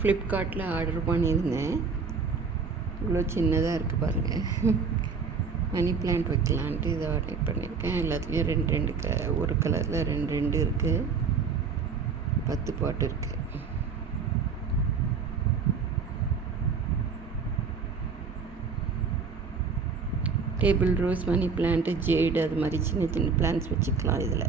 ஃப்ளிப்கார்ட்டில் ஆர்டர் பண்ணியிருந்தேன். இவ்வளோ சின்னதாக இருக்குது பாருங்கள். மணி பிளான்ட் வைக்கலான்ட்டு இதை ஆர்டர் பண்ணியிருக்கேன். எல்லாத்துலேயும் ஒரு கலரில் ரெண்டு இருக்குது. 10 பாட்டு இருக்குது. Table rose, money plant, jade, அது மாதிரி சின்ன சின்ன பிளான்ட்ஸ் வச்சுக்கலாம் இதில்.